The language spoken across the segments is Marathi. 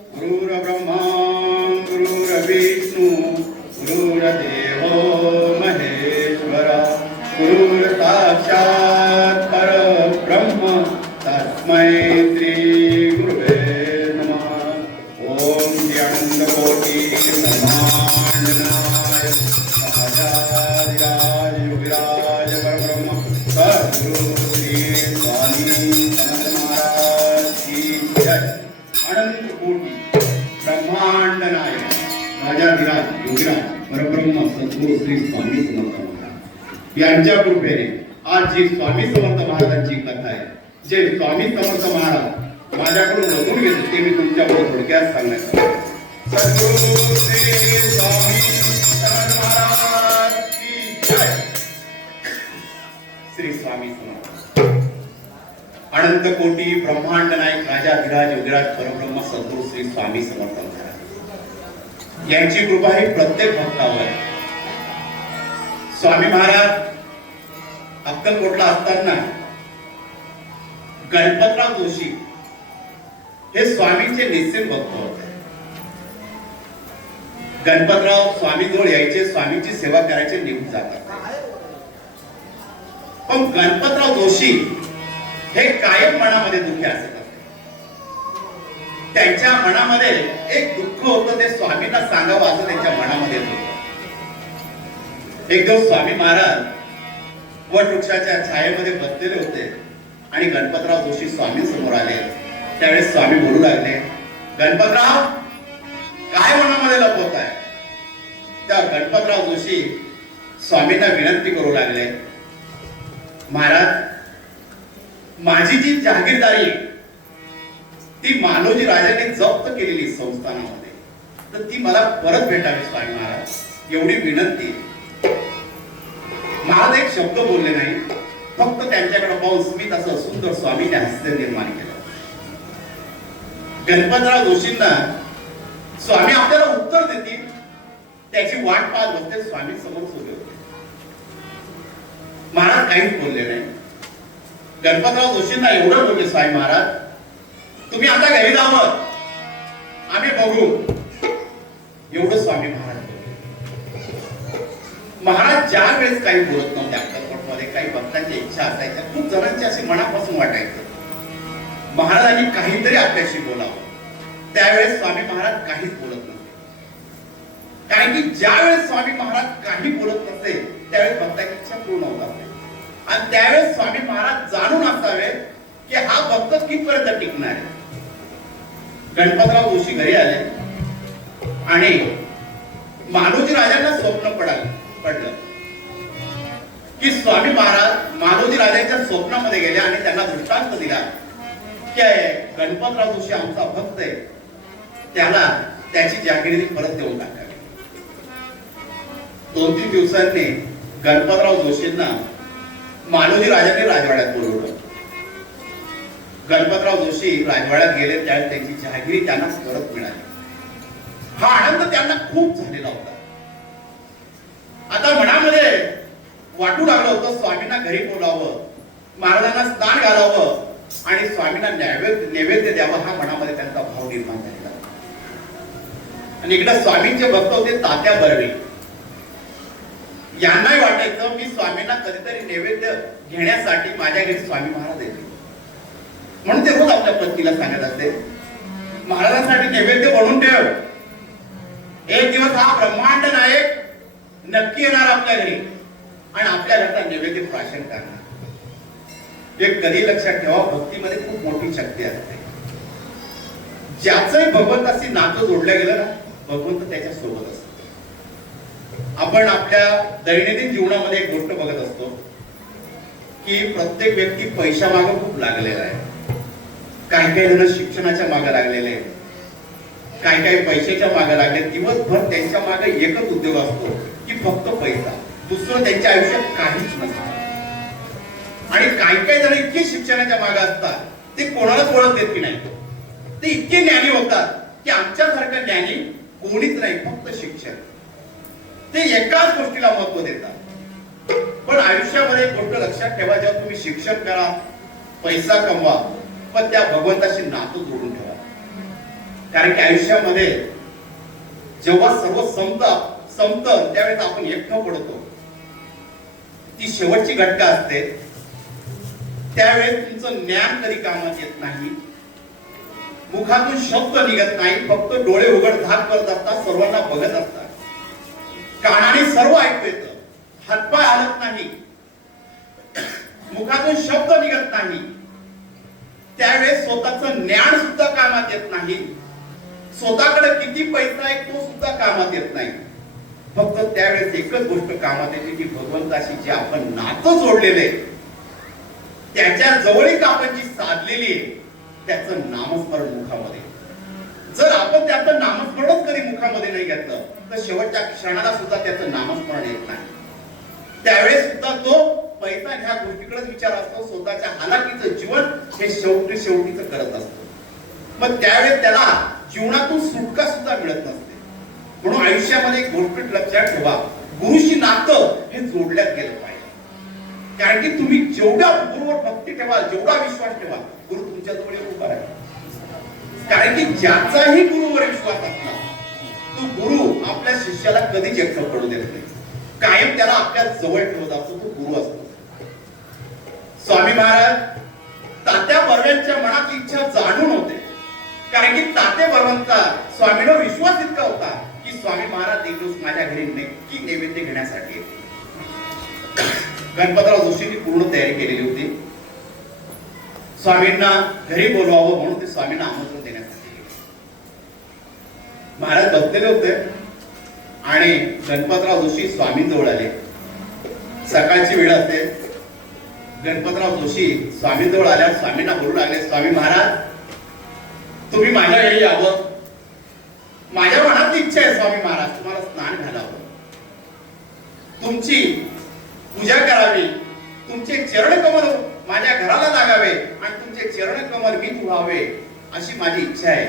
गुरुर्ब्रह्मा गुरुर्विष्णू गुरुर्देवो महेश्वरा गुरुर्साक्षात् परब्रह्म तस्मै श्री गुरुवे नमः। ओम ज्ञानकोटि ब्रह्मांडनाय महाराज योगिराज परब्रह्म सद्गुरु श्री स्वामी समर्थ महाराज की जय। अनंत कोटी ब्रह्मांड नायक राजाधिराज योगीराज परब्रह्म सद्गुरु श्री स्वामी समर्थ महाराज यांच्या कृपेने आज जी स्वामी समर्थ महाराजांची कथा आहे, जे स्वामी समर्थ महाराज माझ्याकडून बघून घेतले ते मी तुमच्याकडे थोडक्यात सांगण्यात सद्गुरु श्री स्वामी समर्थ महाराज की जय। श्री स्वामी समर्थ अनंत कोटी ब्रह्मांड नायक राजाधिराज योगीराज परब्रह्म सद्गुरु श्री स्वामी समर्थ महाराज यांची कृपा ही प्रत्येक भक्तावर। स्वामी महाराज अक्कलकोटला असताना गणपतराव जोशी हे स्वामींचे निश्चित भक्त होते। गणपतराव स्वामी जवळ यायचे, स्वामींची सेवा करायचे, निघून जातात। पण गणपतराव जोशी हे कायम मनामध्ये दुःखी असत। त्यांच्या मनामध्ये एक दुःख होतं, ते स्वामींना सांगावं असं त्यांच्या मनामध्ये होतं। एक दिवस स्वामी महाराज वटवृक्षाच्या छायेमध्ये बसलेले होते आणि गणपतराव जोशी स्वामी समोर आले। त्यावेळेस स्वामी बोलू लागले, गणपतराव काय मनामध्ये लपवत आहे? त्या गणपतराव जोशी स्वामींना विनंती करू लागले, महाराज माझी जी जागीरदारी ती मालोजी राजाने जप्त केलेली संस्थानामध्ये, तर ती मला परत भेटावी स्वामी महाराज, एवढी विनंती। महाराज एक शब्द बोलले नाही, फक्त त्यांच्याकडे पाहून स्मित असं सुंदर स्वामीने हास्य निर्माण केलं। गणपतराव जोशींना स्वामी आपल्याला उत्तर देतील त्याची वाट पाहत बसते, स्वामी समोर उभे होते। महाराज काहीच बोलले नाही। गणपतराव जोशींना एवढं बोलले, स्वामी महाराज तुम्ही आता घरी जावं, आम्ही बघू, एवढं स्वामी महाराज बोलले। महाराज ज्या वेळेस काही बोलत नव्हते अक्कलकोटमध्ये, काही भक्तांची इच्छा असायच्या, खूप जणांची अशी मनापासून वाटायचं महाराजांनी काहीतरी आपल्याशी बोलावं, त्यावेळेस स्वामी महाराज काहीच बोलत नव्हते। कारण की ज्या वेळेस स्वामी महाराज काही बोलत नसते त्यावेळेस भक्तांची इच्छा पूर्ण होत असते, आणि त्यावेळेस स्वामी महाराज जाणून असावे की हा भक्त कितपर्यंत टिकणार आहे। गणपतराव जोशी घरी आले आणि मालोजी राजांना स्वप्न पडलं की स्वामी महाराज मालोजी राजांच्या स्वप्नामध्ये गेले आणि त्यांना दृष्टांत दिला की गणपतराव जोशी आमचा भक्त आहे, त्याला त्याची जागीरदारी परत देऊन टाकावी। 2-3 दिवसांनी गणपतराव जोशींना मालोजी राजांनी राजवाड्यात बोलवलं। गणपतराव जोशी राजवाड्यात गेले, त्यावेळी त्यांची जहागिरी त्यांना परत मिळाली। हा आनंद त्यांना खूप झालेला होता। आता मनामध्ये वाटू लागलं होतं स्वामींना घरी बोलावं, महाराजांना स्नान घालावं आणि स्वामींना नैवेद्य द्यावं, हा मनामध्ये त्यांचा भाव निर्माण झालेला। आणि इकडे स्वामींचे भक्त होते तात्या बर्वे, यांनाही वाटायचं मी स्वामींना कधीतरी नैवेद्य घेण्यासाठी माझ्या घरी स्वामी महाराज येते, म्हणून ते रोज आपल्या पत्नीला सांगत असते, महाराजांसाठी नैवेद्य बनवून ठेव, एक दिवस हा ब्रह्मांड नायक नक्की येणार आपल्या घरी आणि आपल्या घरचा नैवेद्य प्राशन करणार। हे कधी लक्षात ठेवा, भक्तीमध्ये खूप मोठी शक्ती असते। ज्याचंही भगवंताशी नातं जोडलं गेलं ना, भगवंत त्याच्या सोबत असतो। आपण आपल्या दैनंदिन जीवनामध्ये एक गोष्ट बघत असतो की प्रत्येक व्यक्ती पैशा मागे खूप लागलेला आहे। काही जण शिक्षणाच्या मागे लागलेले आहेत, काही पैशाच्या मागे लागले। दिवसभर त्यांच्या मागे एकच उद्योग असतो की फक्त पैसा, दुसरं त्यांच्या आयुष्यात काहीच नसतं। आणि काही जण इतके शिक्षणाच्या मागे असतात ते कोणालाच ओळख देत की नाही, ते इतके ज्ञानी होतात की आमच्यासारखं ज्ञानी कोणीच नाही, फक्त शिक्षण। ते एकाच गोष्टीला महत्व देतात। पण आयुष्यामध्ये एक गोष्ट लक्षात ठेवा, जेव्हा तुम्ही शिक्षण करा, पैसा कमवा, पण त्या भगवंताशी नातं जोडून ठेवा। कारण की आयुष्यामध्ये जेव्हा सर्व संपतं त्यावेळेस आपण एकटं पडतो. ती शेवटची घटका असते. त्यावेळेस तुमचं ज्ञान कधी कामात येत नाही, मुखातून शब्द निघत नाही, फक्त डोळे उघड झाक करत असतात, सर्वांना बघत असतात, कानाने सर्व ऐकू येतं, हातपाय हलत नाही, मुखातून शब्द निघत नाही. त्यावेळेस स्वतःचं ज्ञान सुद्धा कामात येत नाही, स्वतःकडे किती पैसा आहे तो सुद्धा कामात येत नाही. फक्त त्यावेळेस एकच गोष्ट कामात येते की भगवंताशी जे आपण नातं जोडलेलं आहे, त्याच्या जवळीक आपण जी साधलेली आहे, त्याचं नामस्मरण मुखामध्ये. जर आपण त्याचं नामस्मरणच कधी मुखामध्ये नाही घेतलं तर शेवटच्या क्षणाला सुद्धा त्याचं नामस्मरण येत नाही. त्यावेळेस सुद्धा तो पैसा ह्या गोष्टीकडेच विचार असतो, स्वतःच्या हालाकीचं जीवन हे शेवटीचं करत असतो. मग त्यावेळेस त्याला जीवनातून सुटका सुद्धा मिळत नसते. म्हणून आयुष्यामध्ये एक गोष्ट लक्षात ठेवा, गुरुशी नातं हे जोडल्यात गेलं पाहिजे. कारण की तुम्ही जेवढा गुरुवर भक्ती ठेवा, जेवढा विश्वास ठेवा, गुरु तुमच्या जवळ उभा राहील. कारण की ज्याचाही गुरुवर विश्वास असला तो गुरु आपल्या शिष्याला कधीच एकटं पडू देत नाही, कायम त्याला आपल्या जवळ ठेवत असतो, तो गुरु असतो. स्वामी महाराज तात्या बर्व्यांच्या मनात इच्छा जाणून होते. कारण की तात्या बर्वांचा स्वामींवर विश्वास इतका होता की स्वामी महाराज एक दिवस माझ्या घरी नक्की नैवेद्य घेण्यासाठी. गणपतराव जोशींनी पूर्ण तयारी केलेली होती. स्वामींना घरी बोलवावं म्हणून ते स्वामींना आमंत्रण देण्यासाठी महाराज बसलेले होते आणि गणपतराव जोशी स्वामींजवळ आले. सकाळची वेळ असते. गणपतराव जोशी स्वामींजवळ आल्यावर स्वामींना बोलू लागले, स्वामी महाराज तुम्ही माझ्या घरी यावं, माझ्या मनातली इच्छा आहे स्वामी महाराज, तुम्हाला स्नान घालावं, तुमची पूजा करावी, तुमचे चरण कमल माझ्या घराला लागावे आणि तुमचे चरण कमल मी धुवावे अशी माझी इच्छा आहे.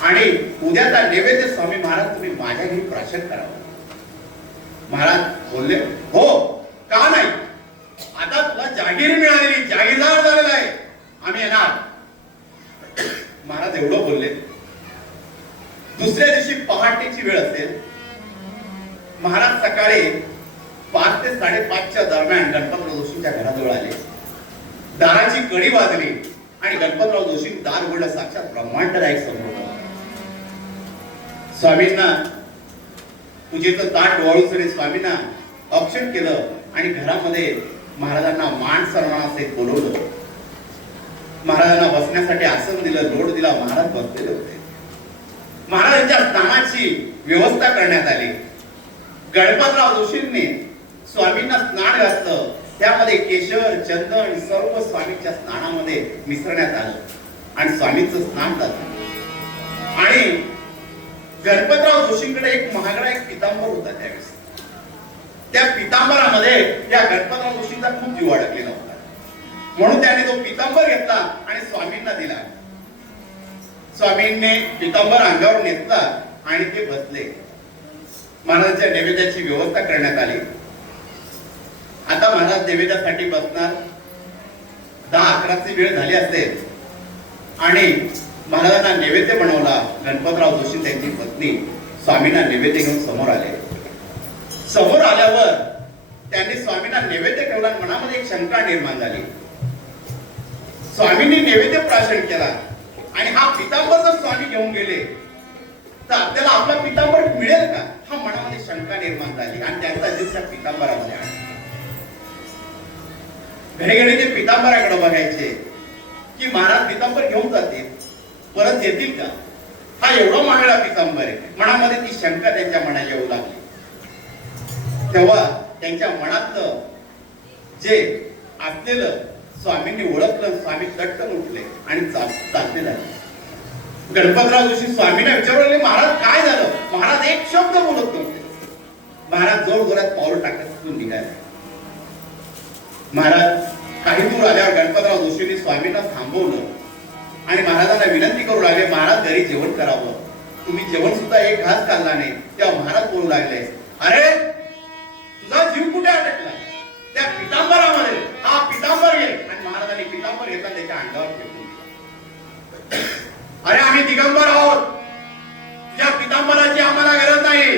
आणि उद्याचा नैवेद्य स्वामी महाराज तुम्ही माझ्या घरी प्राशन करावं. महाराज बोलले, हो का नाही, आता तुला जागीर मिळालेली, जागीरदार झालेला आहे, आम्ही येणार. महाराज एवढं बोलले. दुसऱ्या दिवशी पहाटेची वेळ असेल. महाराज सकाळी 5 ते 5:30च्या दरम्यान गणपतराव जोशींच्या घराजवळ आले. दाराची कडी वाजली आणि गणपतराव जोशी दार उघडलं. साक्षात ब्रह्मांडनायक समोर होता. स्वामींना पूजेचं ताट डोळूसरी स्वामींना औक्षण केलं आणि घरामध्ये महाराजांना मान सन्मानासहित बोलवलं. महाराजांना बसण्यासाठी आसन दिलं, लोट दिला. महाराज बसलेले होते. महाराजांच्या स्नानाची व्यवस्था करण्यात आली. गणपतराव जोशींनी स्वामींना स्नान घातलं. त्यामध्ये केशर चंदन सर्व स्वामींच्या स्नानामध्ये मिसळण्यात आलं आणि स्वामींचं स्नान झालं. आणि गणपतराव जोशींकडे एक महागडा एक पितांबर होता. त्यावेळेस त्या पितांबरामध्ये या गणपतराव जोशींचा खूप जीव अडकलेला होता. म्हणून त्याने तो पितांबर घेतला आणि स्वामींना दिला. स्वामींनी पितांबर अंगावर नेतला आणि ते बसले. महाराजांच्या नैवेद्याची व्यवस्था करण्यात आली. आता महाराज नैवेद्यासाठी बसणार. 10-11ची वेळ झाली असेल आणि महाराजांना नैवेद्य बनवला. गणपतराव जोशी त्यांची पत्नी स्वामींना नैवेद्य घेऊन समोर आले. समोर आल्यावर त्यांनी स्वामींना नैवेद्य ठेवला. मनामध्ये एक शंका निर्माण झाली. स्वामींनी नैवेद्य प्राशन केला आणि हा पितांबर जर स्वामी घेऊन गेले तर आपल्याला आपला पितांबर मिळेल का, हा मनामध्ये शंका निर्माण झाली. आणि त्यांचा जीव त्या पितांबरामध्ये आला. घडी ते पितांबराकडे बघायचे की महाराज पितांबर घेऊन जातील, परत येतील का, हा एवढा महागडा पितांबर आहे. मनामध्ये ती शंका त्यांच्या मनात येऊ लागली. तेव्हा त्यांच्या मनातलं जे असलेलं स्वामींनी ओळखलं. स्वामी चटकन उठले आणि चालते झाले. गणपतराव जोशी स्वामींना विचारले, महाराज काय झालं. महाराज एक शब्द बोलत नव्हते. महाराज जोर जोरात पाऊल टाकत तिथून निघाले. महाराज काही दूर आल्यावर गणपतराव जोशींनी स्वामींना थांबवलं आणि महाराजांना विनंती करू लागले, महाराज घरी जेवण करावं, तुम्ही जेवण सुद्धा एक घास खाल्ला नाही. तेव्हा महाराज बोलू लागले, अरे तुझा जीव कुठे अटकला, त्या पितांबरामध्ये, हा पितांबर घे. आणि महाराजांनी पितांबर घेतला त्याच्या अंगावर फेकून दिला. अरे आम्ही दिगंबर आहोत, तुझ्या पितांबराची आम्हाला गरज नाही.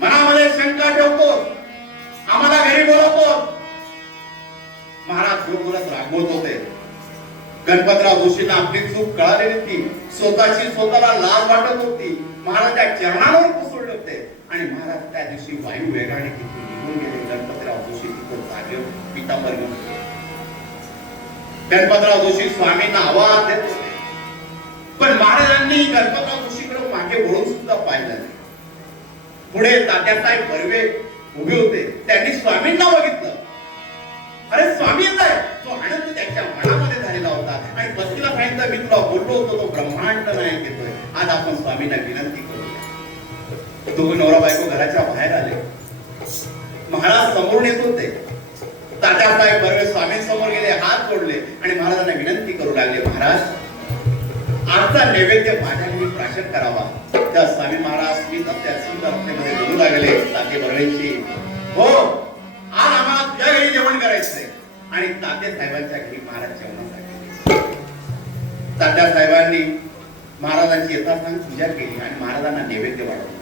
मनामध्ये शंका ठेवतो, आम्हाला घरी बोलवतो. महाराज जोरजोरात रागवत होते. गणपतराव जोशींना आपली चूक कळालेली होती. स्वतःला लाज वाटत होती. महाराजांच्या चरणांवर कोसळले होते आणि महाराज त्या दिवशी वायू वेगाने तिथून निघून गेले. गणपतराव जोशी तिथं जागे पितांबर घेऊन. गणपतराव जोशी स्वामींना आवाज देत होते, पण महाराजांनी गणपतराव जोशीकडे मागे वळून सुद्धा पाहिलं नाही. पुढे तात्यासाहेब बर्वे उभे होते. त्यांनी स्वामींना बघितलं. अरे स्वामी येत आहे. तो आनंद त्यांच्या मनामध्ये झालेला होता आणि बसतीला सांगितलं, मी तुला बोललो होतो तो ब्रह्मांड नायक येतोय. आज आपण स्वामींना विनंती करूया. दोघं नवरा बायको घराच्या बाहेर आले. महाराज समोरून येत होते. तात्यासाहेब बर्वे स्वामींसमोर गेले, हात जोडले आणि महाराजांना विनंती करू लागले, महाराज आजचा नैवेद्य माझ्या घरी प्राशन करावा. त्या स्वामी महाराज मी त्या सुंदर हप्त्यामध्ये बोलू लागले ताते बर्वेंशी, हो आज आम्हाला तुझ्या घरी जेवण करायचंय. आणि तात्यासाहेबांच्या घरी महाराज जेवणासाठी. तात्यासाहेबांनी महाराजांची यथासांग पूजा केली आणि महाराजांना नैवेद्य वाढवले.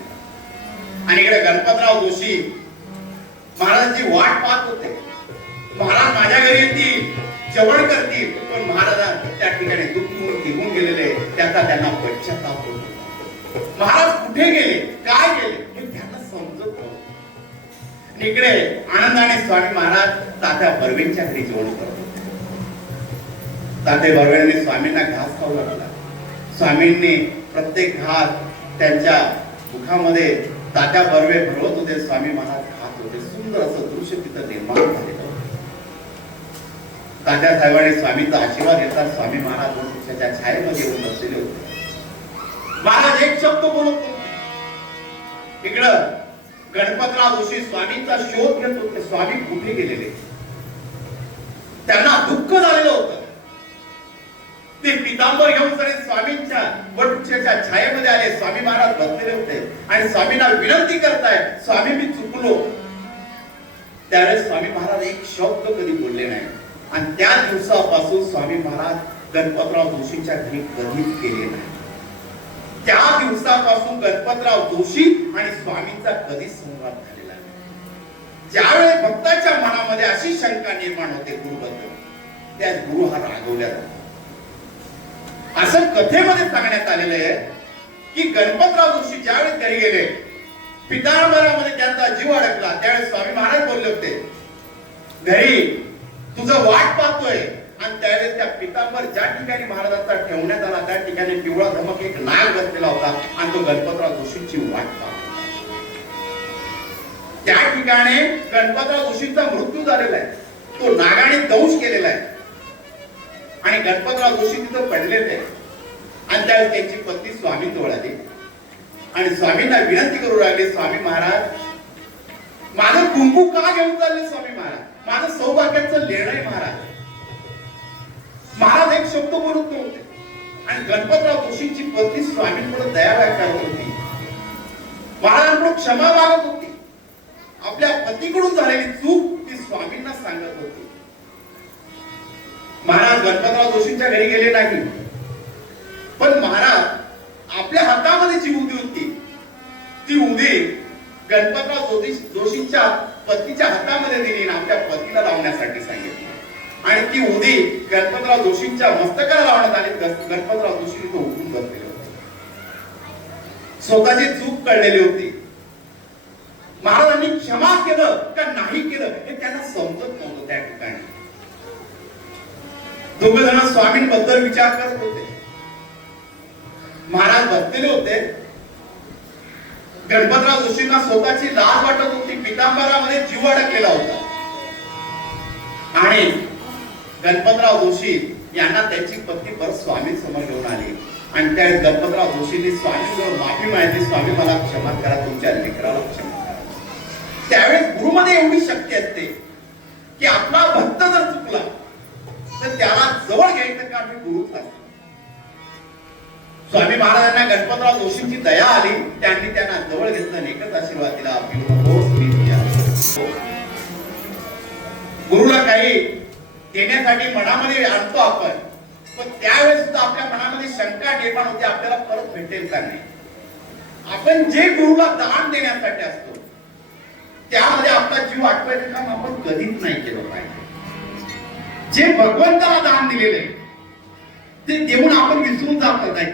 आणि इकडे गणपतराव जोशी महाराजांची वाट पाहत होते. महाराज माझ्या घरी येतील, जेवण करतील. पण महाराज त्या ठिकाणी दुःखून निघून गेलेले त्याचा त्यांना पश्चाताप होतो. महाराज कुठे गेले, काय गेले हे त्यांना समजत नव्हतं. इकडे आनंदाने स्वामी महाराज तात्या बर्वेंच्या घरी जेवण करत होते. तात्या बर्वेंनी स्वामींना घास खाऊ लागला. स्वामींनी प्रत्येक घास त्यांच्या मुखामध्ये तात्या बर्वे भरवत होते. स्वामी महाराज खात होते. सुंदर असं दृश्य तिथं निर्माण झालेलं. तात्यासाहेबांनी स्वामींचा आशीर्वाद घेतला. स्वामी महाराज वृक्षाच्या छायेमध्ये येऊन बसलेले होते. महाराज एक शब्द बोलत होते. इकडं गणपतराव जोशी स्वामींचा शोध घेत होते. स्वामी कुठे गेलेले त्यांना दुःख झालेलं होतं. ते पितांबर घेऊन सगळे स्वामींच्या वटवृक्षाच्या छायेमध्ये आले. स्वामी महाराज बसलेले होते आणि स्वामींना विनंती करताय, स्वामी मी चुकलो. त्यावेळेस स्वामी महाराज एक शब्द कधी बोलले नाही. आणि त्या दिवसापासून स्वामी महाराज गणपतराव जोशींच्या घरी कधीच गेले नाही. त्या दिवसापासून गणपतराव जोशी आणि स्वामींचा कधीच संवाद झालेला नाही. ज्यावेळेस भक्ताच्या मनामध्ये अशी शंका निर्माण होते गुरुबद्दल, त्या गुरु हा रागवल्या जातो. असं कथेमध्ये सांगण्यात आलेलं आहे की गणपतराव जोशी ज्यावेळेस घरी गेले, पितांबरामध्ये त्यांचा जीव अडकला, त्यावेळेस स्वामी महाराज बोलले होते, घरी तुझं वाट पाहतोय. आणि त्यावेळेस त्या पितांबर ज्या ठिकाणी महाराजांचा ठेवण्यात आला त्या ठिकाणी पिवळा धमक एक नाग बसलेला होता आणि तो गणपतराव जोशींची वाट पाहत. त्या ठिकाणी गणपतराव जोशींचा मृत्यू झालेला आहे. तो नागाने दंश केलेला आहे आणि गणपतराव जोशी तिथं पडलेले आहे. आणि त्यावेळेस त्यांची पत्नी स्वामी जवळ आली आणि स्वामींना विनंती करू लागले, स्वामी महाराज माझं कुंकू का घेऊन चालले? स्वामी महाराज माझं सौभाग्याचं लेणं आहे. महाराज एक शब्द बोलत नव्हते. आणि गणपतराव जोशींची पत्नी स्वामींकडे दया करत होती. महाराजांकडे क्षमा मागत होती. आपल्या पतीकडून झालेली चूक ती स्वामींना सांगत होती. महाराज गणपतराव जोशींच्या घरी गेले नाही, पण महाराज आपल्या हातामध्ये जी उदी होती ती उदी गणपतराव जोशींच्या पत्नीच्या हातामध्ये दिली आणि आपल्या पतीला लावण्यासाठी सांगितली. आणि ती उदी गणपतराव जोशींच्या मस्तकाला लावण्यात आली. गणपतराव जोशी तिथे उठून बसलेले होते. स्वतःची चूक कळलेली होती. महाराजांनी क्षमा केलं का नाही केलं हे त्यांना समजत नव्हतं. त्या ठिकाणी दोघे जण स्वामींबद्दल विचार करत होते. महाराज बसलेले होते. गणपतराव जोशींना स्वतःची लाज वाटत होती. पितांबरामध्ये जीव अडकलेला होता आणि गणपतराव जोशी यांना त्यांची पत्नी परत स्वामी समोर घेऊन आली आणि त्या गणपतराव जोशींनी स्वामींजवळ माफी मागितली, स्वामी मला क्षमा करा, तुमच्या लेकराला क्षमा करा. त्यावेळेस गुरुमध्ये एवढी शक्ती असते की आपला भक्त जर चुकला तर त्याला जवळ घ्यायचं काम हे गुरुच असतं. स्वामी महाराजांना गणपतराव जोशींची दया आली. त्यांनी त्यांना जवळ घेतलं आणि एकच आशीर्वाद दिला, गुरुला काही देण्यासाठी मनामध्ये आणतो आपण, पण त्यावेळेस सुद्धा आपल्या मनामध्ये शंका निर्माण होते, आपल्याला परत भेटेल का नाही. आपण जे गुरुला दान देण्यासाठी असतो त्यामध्ये आपला जीव आठवायचं काम आपण कधीच नाही केलं पाहिजे. जे भगवंताला दान दिलेलं आहे ते देऊन आपण विसरून जातो काय